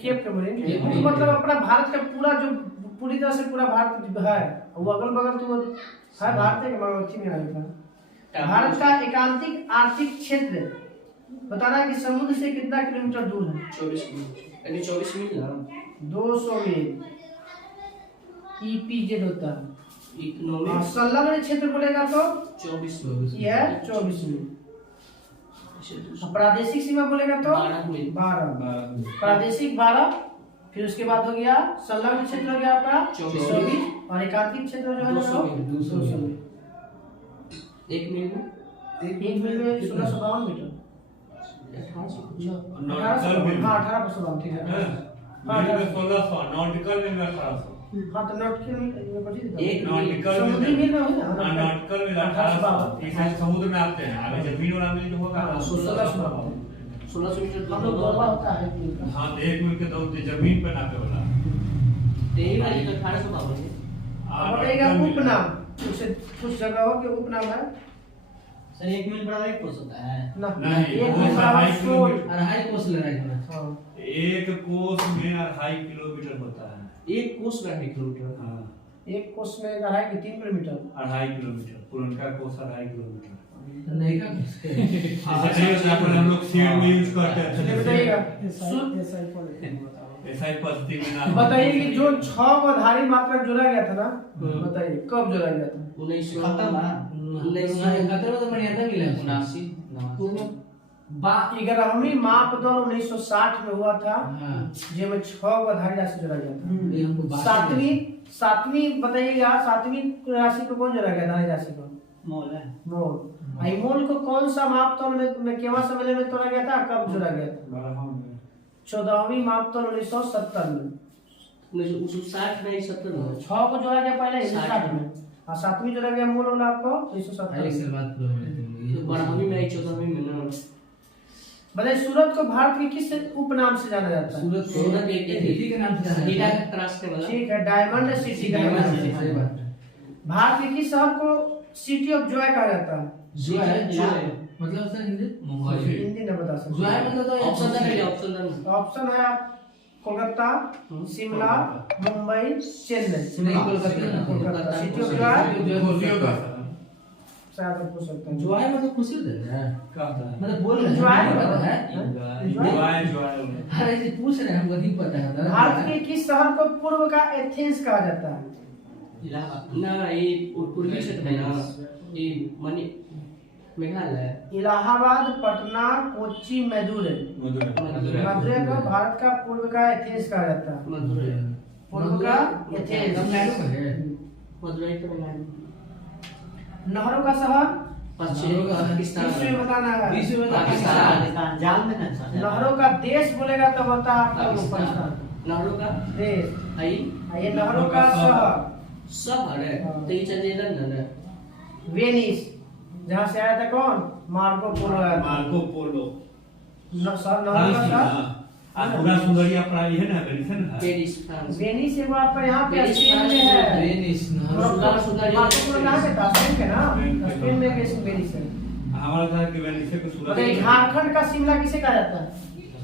केप कमरीन। मतलब अपना भारत का पूरा जो पूरी तरह से पूरा भारत है वो अगल बगल तो है भारत के मगरमच्छी में आएगा। भारत का एकांतिक आर्थिक क्षेत्र बताना है कि समुद्र से कितना किलोमीटर दूर है? 24 किलोमीटर। 24 मील ना? 200 मील। EPZ होता है। इकोनॉमिक संलग्न क्षेत्र बोलेगा तो 24 ये है 24 मील। प्रादेशिक सीमा बोलेगा तो 12। प्रादेशिक 12, फिर उसके बाद हो गया संलग्न क्षेत्र हो गया आपका 24 और एकांतिक क्षेत्र जो है 200 मील। 1 मील में 1 मील में 1652 मीटर। 1852 ठीक है। 1600 नॉटिकल में 1800 हाँ तो नाटकल में बची एक नॉटिकल समुद्री मिल में हो ना हाँ, नॉटिकल में 1800 इसे समुद्र में आते हैं आगे जमीन वाला मिल जो होगा 1600 मीटर हम लोग गोवा होता है मिल का। हाँ तो 1 मील के दौड़ जमीन पे नापे वाला यही वाली तो 1852 है। अब बताइएगा उपनाम उसे कुछ जगहों के उपनाम है सर 1 मिनट बड़ा एक कोस होता है ना नहीं, एक वो मिल बराबर 2.5 सोल। किलोमीटर। 2.5 कोस ले रहा है हाँ एक कोस में 2.5 किलोमीटर होता है। एक कोस में 2.5 किलोमीटर। हाँ एक कोस में 3 किलोमीटर 2.5 किलोमीटर पुरनका कोस 2.5 किलोमीटर। नहीं का कोस के ऐसे नहीं होता अपन हम लोग सीड में यूज करते चलिए हैं। बताइएगा ऐसा ही पद्धति में ना बताइए कि जो 6 आधारी मात्रक जोड़ा गया था ना बताइए कब जोड़ा गया था 1900 खत्म है 1971 में तो बढ़िया था मिला 79 बा 11वीं मापदंड 1960 में हुआ था हां जिसमें 6 आधारी राशि जोड़ा गया था। ये हमको बात सातवीं बताइएगा 7वीं राशि को कौन जोड़ा गया आधारी राशि को मोल है मोल। आई मोल को कौन सा मापदंड में केवा सम्मेलन में तोड़ा गया था कब जोड़ा गया था 14वीं मापदंड 1970 में 1960 नहीं 70 में 6 को जोड़ा गया पहले 1960 में और 7वीं जोड़ा गया मूल वाला आपको 1970 एक से में। बात करो 12वीं में 14वीं में ना बताइए सूरत को भारत के किस उपनाम से जाना जाता है सूरत एक तिथि के नाम से जाना हीरा जाता है। तराशने वाला ठीक है डायमंड सिटी का नाम सही है। बात है भारत के किस शहर को सिटी ऑफ जॉय कहा जाता है जो है मतलब सर हिंदी मंगोली हिंदी में बता सकते जो है मतलब तो ऑप्शन दे पहले ऑप्शन दे ऑप्शन है आप कोलकाता शिमला मुंबई चेन्नई नहीं Kolkata Kolkata city of Joy खुशियों का शायद आप पूछ सकते हैं जो है मतलब खुशी होता है क्या होता है मतलब बोल रहे जो है पता है अरे ये पूछ रहे हैं हमको नहीं पता है भारत के किस शहर को पूर्व का एथेंस कहा जाता है इलाहाबाद ना ये पूर्वी क्षेत्र है ना ये मणि मेघालय इलाहाबाद पटना कोच्चि मदुरै मदुरै को भारत का पूर्व का एथेंस कहा जाता है मदुरै पूर्व का एथेंस तमिलनाडु का है मदुरै तमिलनाडु नहरों का शहर पश्चिम पाकिस्तान विश्व में बताना है विश्व में पाकिस्तान जान में ना सर नहरों का देश बोलेगा तो बता आपको पाकिस्तान नहरों का देश आई ये नहरों का शहर शहर है तो ये चलिए लंदन है वेनिस जहाँ से आया था कौन मार्को पोलो आया था मार्को पोलो नहरों का शहर पूरा सुंदरिया प्राय है ना वेनिस है ना पेरिस फ्रांस वेनिस है वो आपका यहाँ पे वेनिस स्पेन में है वेनिस मार्को पोलो कहाँ से था स्पेन के ना स्पेन में कैसे वेनिस है हमारा था कि वेनिस से कुछ बताइए झारखंड का शिमला किसे कहा जाता है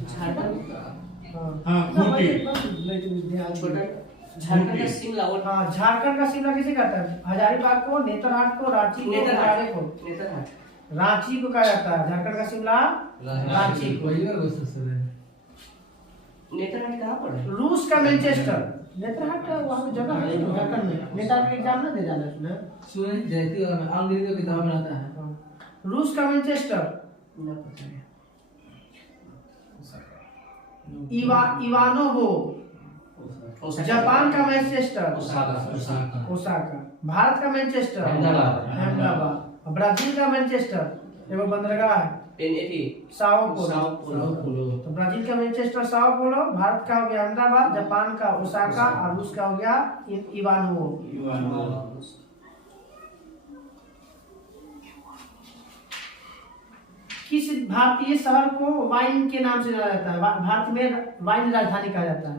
झारखंड हाँ, खूंटी। छोटा झारखंड का शिमला और हाँ झारखंड का शिमला किसे कहता है हजारीबाग को नेतरहाट को रांची को बोकारो को नेतरहाट रांची को कहा जाता है झारखंड का शिमला रांची को कोई और गुस्सा से नेतरहाट कहाँ पर है रूस का मैनचेस्टर नेतरहाट वहाँ पे जगह है झारखंड में नेता का एग्जाम ना दे जाना है उसने सुन जयती और अंग्रेजी की किताब बनाता है हाँ। रूस का मैनचेस्टर ना पता है इवानोवो जापान का मैनचेस्टर ओसाका ओसाका भारत का मैनचेस्टर अहमदाबाद। अहमदाबाद ब्राजील का मैनचेस्टर एवं बंदरगाह है NAT Sao Paulo Sao Paulo तो ब्राजील का मैनचेस्टर साओ पोलो भारत का हो गया अहमदाबाद जापान का ओसाका और रूस का हो गया इवानोवो किस भारतीय शहर को वाइन के नाम से जाना जाता है भारत में वाइन राजधानी कहा जाता है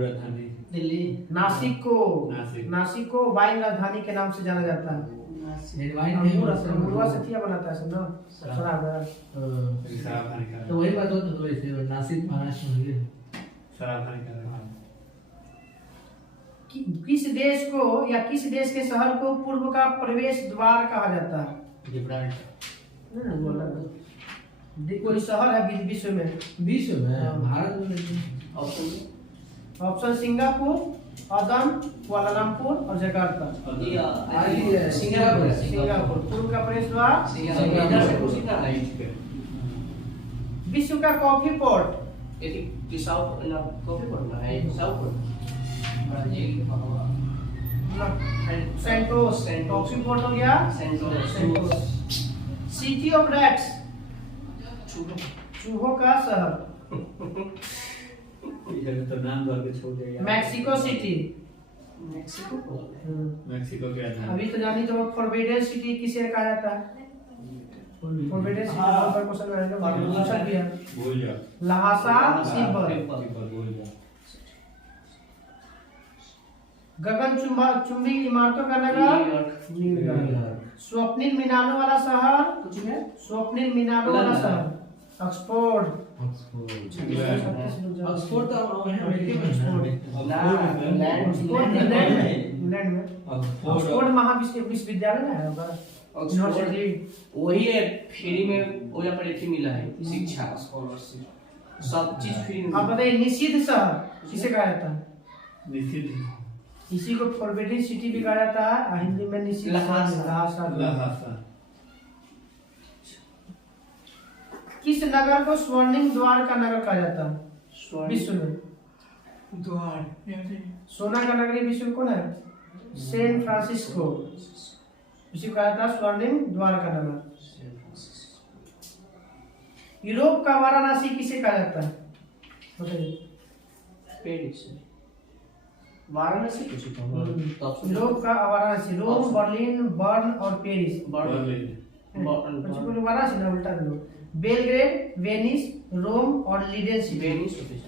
राजधानी दिल्ली नासिक को वाइन राजधानी के नाम से जाना जाता है अंगूर से क्या बनाता है सब ना शराब है। तो वही बात हो तो वैसे नासिक महाराष्ट्र में है किस देश को या किस देश के शहर को पूर्व का प्रवेश द्वार कहा जाता है कोई शहर है विश्व में विश्व में भारत में ऑप्शन सिंगापुर अदम कुआलालंपुर और जकार्ता सिंगापुर पूर्व का प्रवेश द्वार इधर से कुछ ना है विश्व का कॉफी पोर्ट ये साउथ ना कॉफी पड़ना है south Brazil Santos coffee port हो गया सेंटोस सिटी ऑफ रैट्स चूहों का शहर तो नाम भर के छोड़ देगा मैक्सिको सिटी मेक्सिको को मेक्सिको के आधार अभी तो जानी तो फॉरबिडन सिटी किसे कहा जाता है? फॉरबिडन सिटी हाँ। पर क्वेश्चन रहेगा पूछा गया। भूल जाओ लहासा तिब्बत। तिब्बत भूल जाओ गगन चुंबी इमारतों का नगर न्यूयॉर्क। स्वप्निल मीनारों वाला शहर कुछ में स्वप्निल मीनारों वाला शहर ऑक्सफोर्ड। ऑक्सफोर्ड तो अमेरिका में है ना ऑक्सफोर्ड इंग्लैंड में ऑक्सफोर्ड महाविश्वविद्यालय ना है यूनिवर्सिटी। वही है फ्री में ओया पर एथी मिला है शिक्षा स्कॉलरशिप सब चीज फ्री में। आप बताइए निषिद्ध शहर किसे कहा जाता है? निश्चित इसी को फॉरबिडन सिटी भी कहा जाता है और हिंदी में निषिद्ध शहर लहासा। लहासा किस नगर को स्वर्णिम द्वार का नगर कहा जाता है विश्व में? द्वार सोना का नगरी विश्व में कौन है? San Francisco. इसी को कहा जाता है स्वर्णिम द्वार का नगर। यूरोप का वाराणसी किसे कहा जाता है? बताइए। पेरिस वाराणसी कुछ तो यूरोप का वाराणसी रोम बर्लिन बर्न और पेरिस। बर्न वाराणसी ना उल्टा लो। बेलग्रेड वेनिस रोम और लीडेन सिटी। वेनिस होते हैं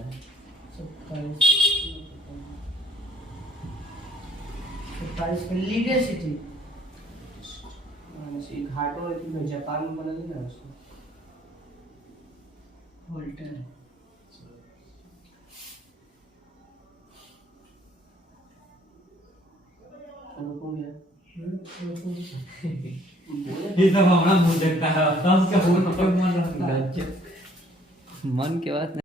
27 का लीडेन सिटी। वाराणसी घाटों में जापान में बना ना उसको वोल्टेन ये सब हमारा मुंह देखता है तब क्या बोल मन रहा है मन के बात